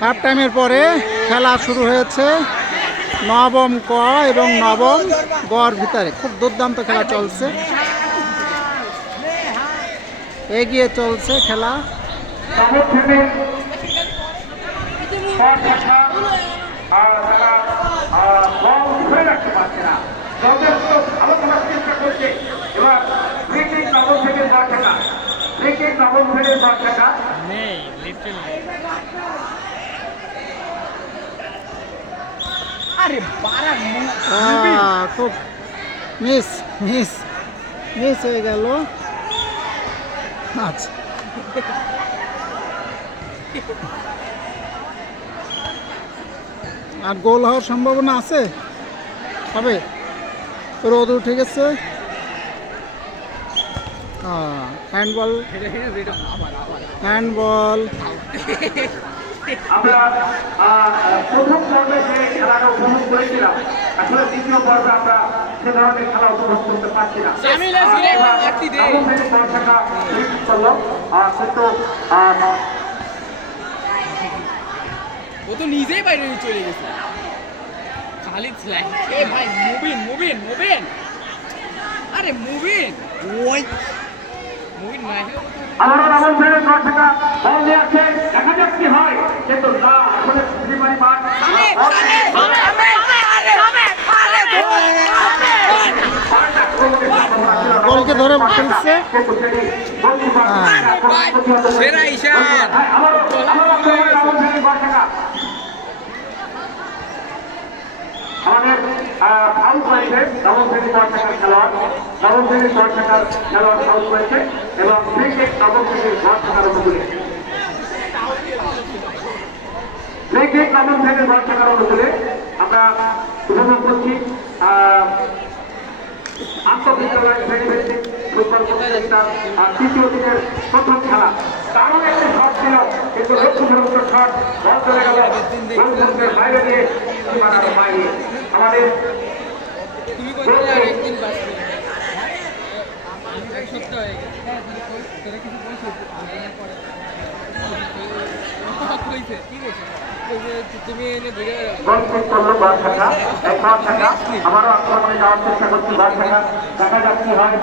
Half টাইমের পরে খেলা শুরু হয়েছে নবম ক এবং নবম গর ভিতরে। খুব দুর্দান্ত খেলা চলছে, এগিয়ে চলছে খেলা। খুব মিস মিস মিস হয়ে গেল। আচ্ছা, আর গোল হওয়ার সম্ভাবনা আছে, হবে। রোদ উঠে গেছে। Handball, handball. আমরা প্রথম পর্বে যে খেলাটা উপভোগ করেছিলাম, আসলে দ্বিতীয় পর্বে আমরা সে ধরনের খেলা উপভোগ করতে পারছি না। ও তো নিজেই বাইরে চলে গেছে। খালিদ স্লাইড, এ ভাই মুবিন মুবিন মুবিন, আরে মুবিন ওই মুবিন নাই। আমাদের রামন ভাইয়ের দর্শকরা বল নিয়ে আসছে, দেখা যাক কি হয়। কিন্তু না, আসলে শ্রীমানি মাঠ গোলকে ধরে ফেলছে। সেরা ইশান। আমাদের ফাউল করেছে নবম শ্রেণী দর্শকের খেলোয়াড়, নবম শ্রেণীর দর্শকের খেলোয়াড় ফাউল করেছে এবং ক্রিকেট নবম শ্রেণীর দর্শকের অনুকূলে, ক্রিকেট নবম শ্রেণীর দর্শকের অনুকূলে আমরা উপভোগ করছি আন্তঃবিদ্যালয় শ্রেণীভিত্তিক ফুটবল প্রতিযোগিতার তৃতীয় দিনের প্রথম খেলা। দারুণ একটি শট ছিল, কিন্তু লক্ষ্যভ্রষ্ট শট, বল চলে গেল গোলপোস্টের বাইরে দিয়ে সীমানার বাইরে। আমাদের আমারও আক্রমণে যাওয়ার চেষ্টা করছি বাদশাখা, দেখা যাক কি হয়।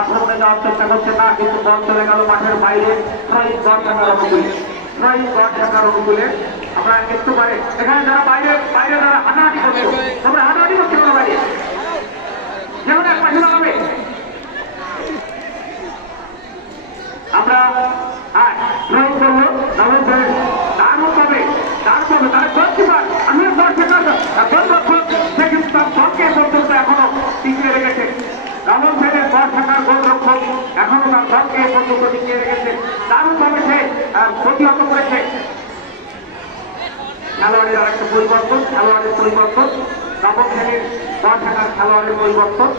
আক্রমণে যাওয়ার চেষ্টা করছে না, কিন্তু বল চলে গেল মাঠের বাইরে শহীদ বাদশাখার অনুকূলে, শহীদ বাদশাখার অনুকূলে। আমরা একটু পারে এখানে যারা বাইরে বাইরে যারা হাঁটাহাঁটি করছো, তোমরা হাঁটাহাঁটি করছো না বাইরে, যেমন এক পাশে লাগাবে। আমরা প্রয়োগ করবো নবম শ্রেণীর তার মতো তারপরে তার গোলকিপার আমি গোলরক্ষক বলকে পর্যন্ত এখনো টিকিয়ে রেখেছে। নবম শ্রেণীর দর্শকার গোলরক্ষক এখনো তার বলকে পর্যন্ত টিকিয়ে রেখেছে, দারুণভাবে সে প্রতিহত করেছে। খেলোয়াড়ের আরেকটা পরিবর্তন, খেলোয়াড়ের পরিবর্তন, নবম শ্রেণীর দর্শকার খেলোয়াড়ের পরিবর্তন।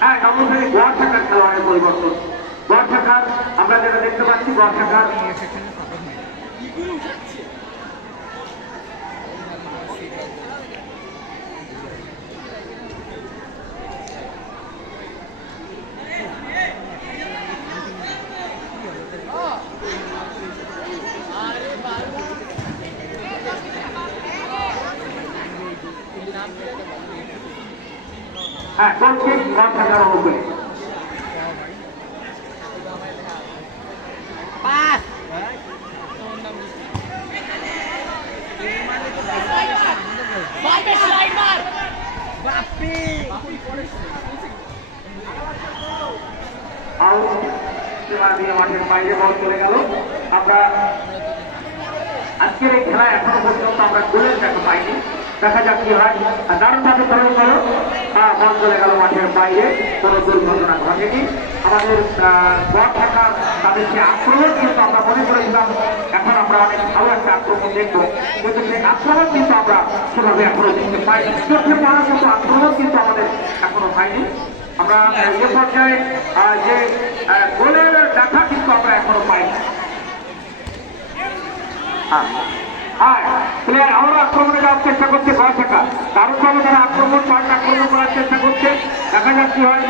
হ্যাঁ, নবম শ্রেণীর গড় থাকার খেলোয়াড়ের পরিবর্তন। গড় থাকার আমরা যেটা দেখতে পাচ্ছি, গড় থাকার হ্যাঁ গোলকিপ গড় থাকার অনুকূলে। মাঠের বাইরে বল চলে গেল। আমরা আজকের এই খেলায় এখনো পর্যন্ত আমরা গোলের দেখা পাইনি, দেখা যাক কি হয়। দারুণভাবে ধরে গেল, বল চলে গেল মাঠের বাইরে, কোনো দুর্ঘটনা ঘটেনি। আমাদের বল থাকার তাদের যে আক্রমণ কিন্তু আমরা মনে করেছিলাম এখন আমরা অনেক ভালো একটা আক্রমণ দেখবো, কিন্তু সেই আক্রমণ কিন্তু আমরা সেভাবে এখনো দেখতে পাইনি। চোখে পড়ার মতো আক্রমণ কিন্তু আমাদের এখনো হয়নি। আমরা এ পর্যায়ে যে গোলের দেখা কিন্তু আমরা এখনো পাইনি। প্লেয়ার আবারও আক্রমণে যাওয়ার চেষ্টা করছে গড় থাকা, দারুণভাবে তারা আক্রমণ করার চেষ্টা করছে, দেখা যাক কি হয়।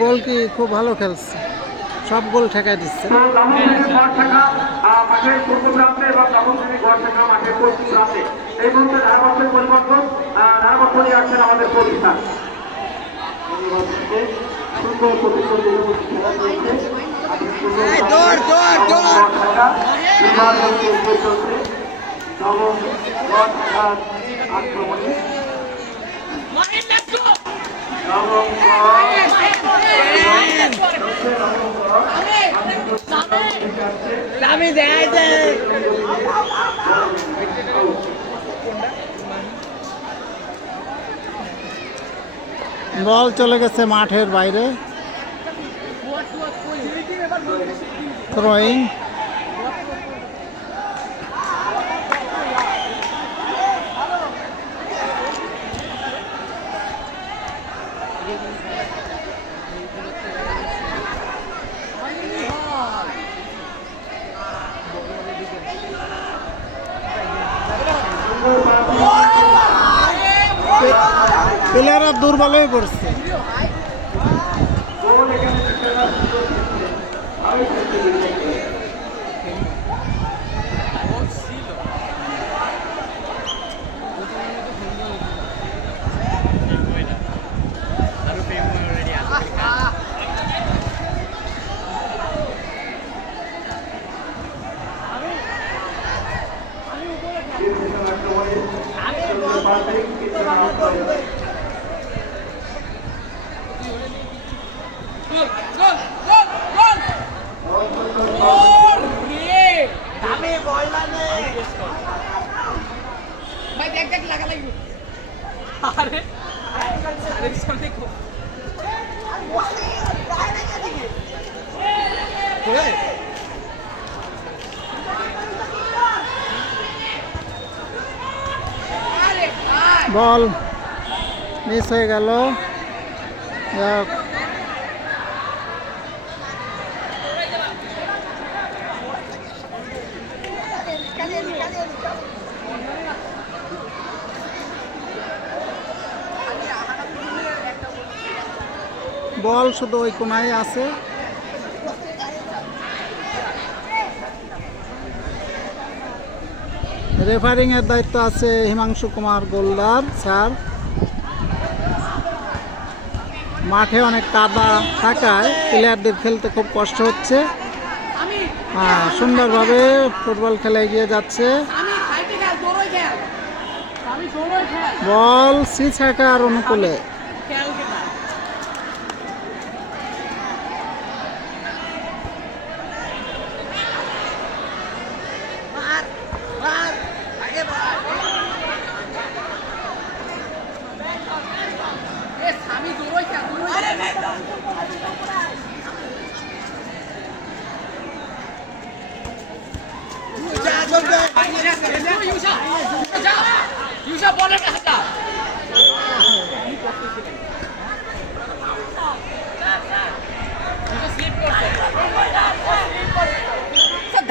গোল কি খুব ভালো খেলছে, সব গোল ঠেকাই দিচ্ছে। তো দামন থেকে গড় থাকা মাঠের পূর্ব প্রান্তে এবং দামন থেকে গড় থাকা মাঠের পশ্চিম প্রান্তে এই মুহূর্তে ধারাভাষ্যের পরিবর্তন ধারাভাষ্য নিয়ে আসছেন আমাদের প্রতিষ্ঠান। সুন্দর প্রতিদ্বন্দ্বী খেলা চলছে। আক্রমণে বল চলে গেছে মাঠের বাইরে। থ্রোয়িং। প্লেয়াররা দুর্বল হয়ে পড়ছে। ভাই দেখ দেখ লাগা লাগবে। আরে আরে সামনে কো বল মিস হয়ে গেল। যাক, বল শুধু ওই কোনায় আছে। রেফারিং এর দায়িত্ব আছে হিমাংশু কুমার গোলদার স্যার। মাঠে অনেক কাদা থাকায় প্লেয়ারদের খেলতে খুব কষ্ট হচ্ছে। সুন্দরভাবে ফুটবল খেলা এগিয়ে যাচ্ছে। বল সি ছাকার অনুকূলে।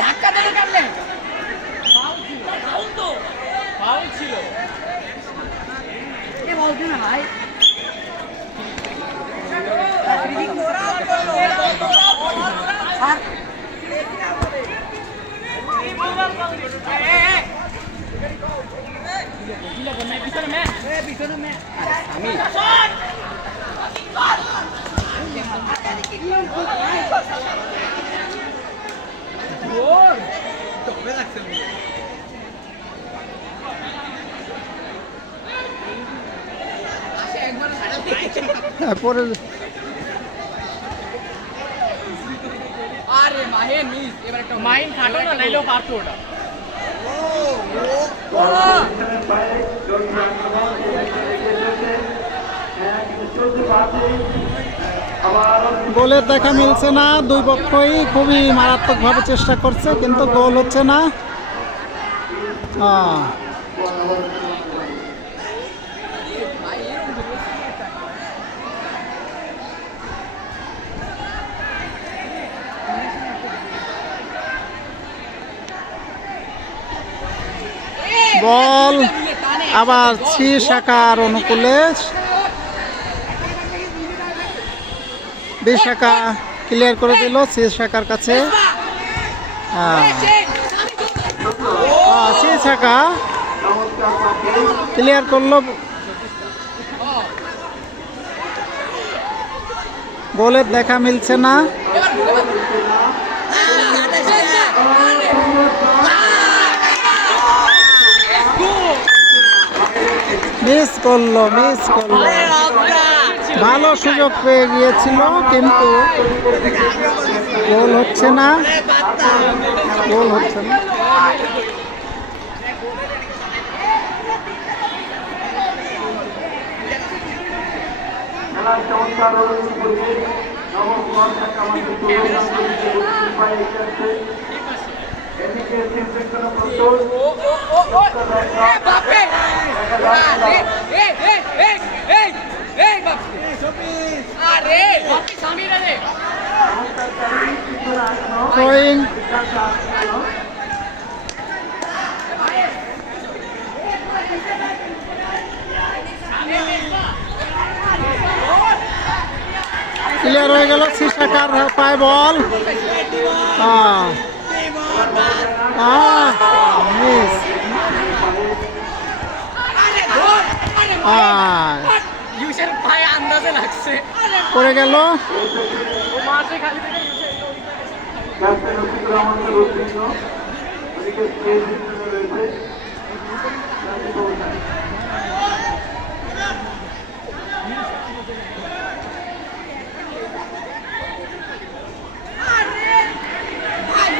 ধাক্কা দেবে কাটলে ফাউল ছিল এ বলতে না ভাই তারপরে আরে মাহিন মিস এবার একটা মাইন খাটো না নাইলেও পারতো ওটা গোলের দেখা মিলছে না। দুই পক্ষই খুবই মারাত্মকভাবে চেষ্টা করছে, কিন্তু গোল হচ্ছে না। বল আবার ছি শাখার অনুকূলে। বি শাখা ক্লিয়ার করে দিল সি শাখার কাছে। সি শাখা ক্লিয়ার করলো, গোলের দেখা মিলছে না। মিস করলো। ভালো সুযোগ পেয়ে গিয়েছিল কিন্তু গোল হচ্ছে না। খেলার চমৎকার অনুষ্ঠিত করবে নবম গড় শাখা আমাদের এদিকে সিনসেকশনের প্রস্তুত থ্রোয়িং ক্লিয়ার হয়ে গেল, সি শাখার পায় বল। মিস। করে গেল। ক্যাপ্টেন রফিকুর রহমানের উদ্দেশ্য ওদিকে স্টেজ রয়েছে।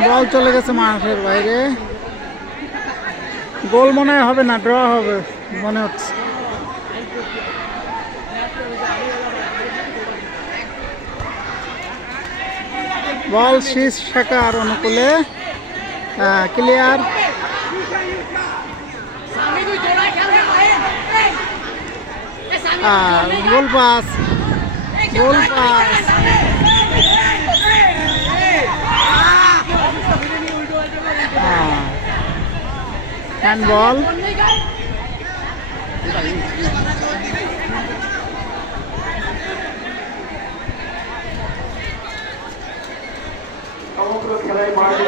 বল চলে গেছে মাঠের বাইরে, গোল মনে হয় হবে না, ড্র হবে মনে হচ্ছে। বল শীষ শাখার অনুকূলে, ক্লিয়ার। গোল পাস। হ্যান্ডবল। সমগ্র খেলায় মাঠে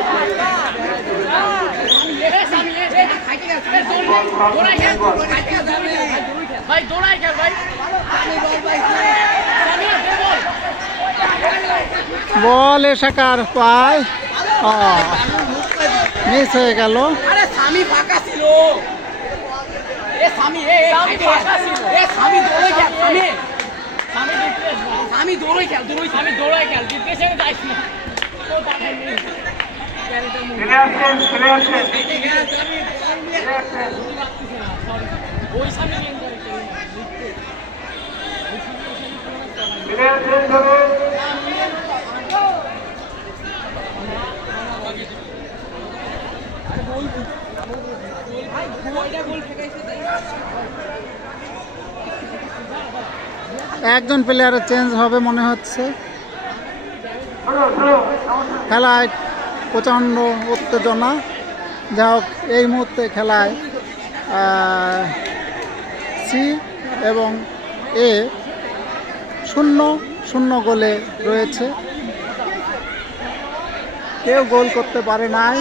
বল এ শাখার পায়, মিস হয়ে গেল। স্বামী ফাঁকা ছিল, স্বামী দৌড়ে খেল, জিজ্ঞেস যাইস না। একজন প্লেয়ারের চেঞ্জ হবে মনে হচ্ছে। খেলায় প্রচণ্ড উত্তেজনা। যা হোক, এই মুহূর্তে খেলায় সি এবং এ 0-0 গোলে রয়েছে। কেউ গোল করতে পারে নাই।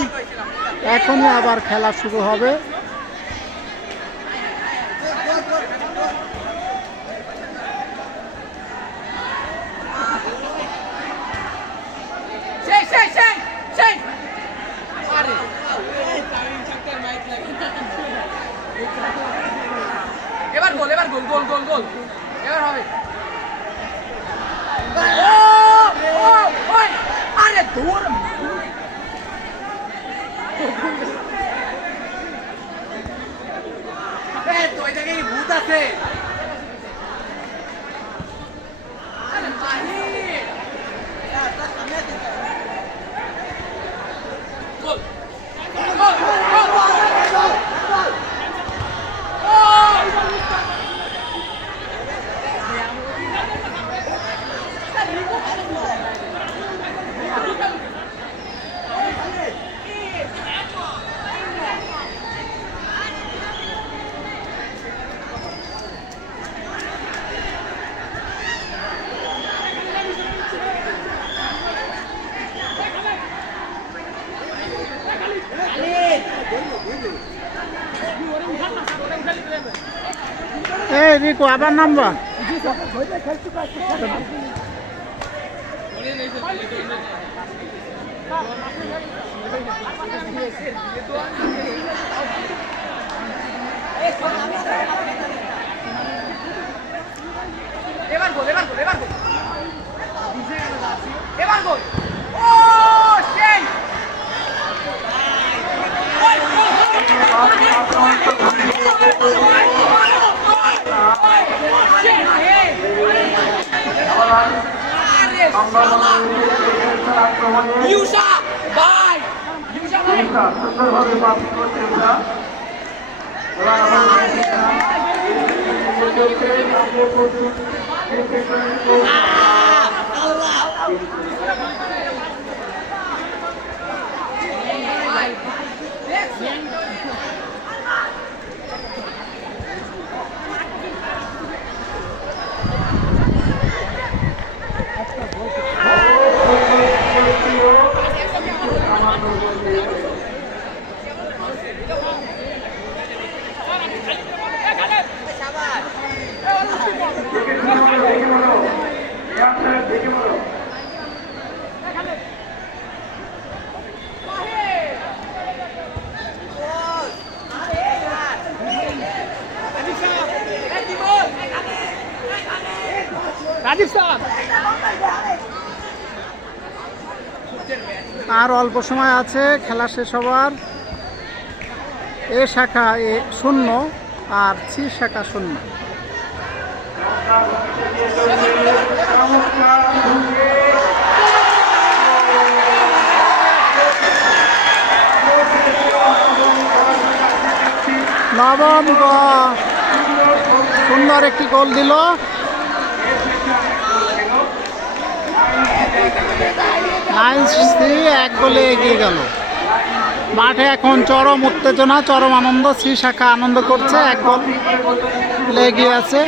এখনই আবার খেলা শুরু হবে। এবার গোল, এবার হবে। আরে দূর তো এটা কি ভূত আছে? আরে বাহির গোল। রিকু আবার নামবা? এবার গোল এবার গোল এবার গোল এবার গোল ও সেই ইউসা ভাই ইউসা ভাই সুন্দরভাবে পাস করছে ওরা। রাজীব স্যার আর অল্প সময় আছে খেলা শেষ হবার। এ শাখা এ 0 আর সি শাখা 0। নবম সুন্দর একটি গোল দিল। এক গোলে এগিয়ে গেল। মাঠে এখন চরম উত্তেজনা, চরম আনন্দ। সি শাখা আনন্দ করছে, 1 গোল এগিয়ে আছে।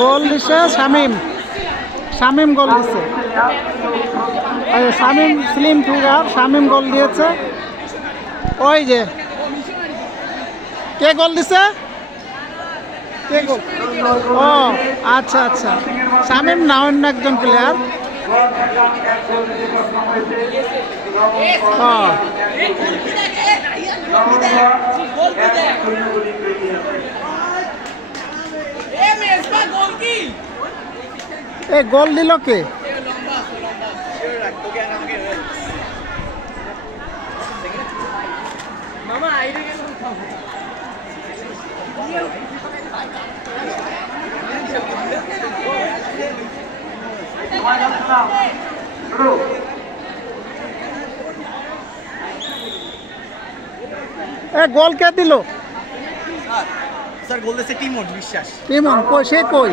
গোল দিছে শামিম, শামিম গোল দিছে। শামিম স্লিম ফিগার, শামিম গোল দিয়েছে। ওই যে কে গোল দিছে? কে গোল? ও আচ্ছা আচ্ছা, শামিম না অন্য একজন প্লেয়ার। এই গোল দিল কে? মামা আইরে গেল গোল কে দিল? স্যার গোল দিয়েছে টিমন বিশ্বাস। টিমন কই? সে কই?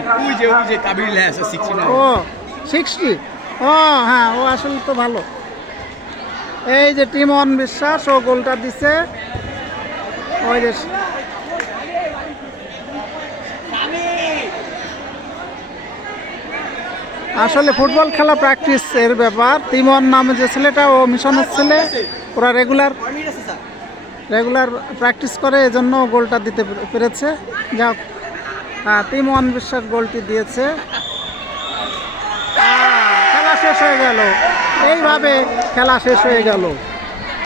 ওই যে কাবির লে আছে 69। ও 60। ও হ্যাঁ, ও আসলে তো ভালো। এই যে টিমন বিশ্বাস, ও গোলটা দিছে। ওই যে আসলে ফুটবল খেলা প্র্যাকটিস এর ব্যাপার। তিমন নামে যে ছেলেটা, ও মিশনের ছেলে, ওরা রেগুলার প্র্যাকটিস করে, এজন্য গোলটা দিতে পেরেছে। যাক, হ্যাঁ, তিমন বিশ্বাস গোলটি দিয়েছে। খেলা শেষ হয়ে গেল। এইভাবে খেলা শেষ হয়ে গেল।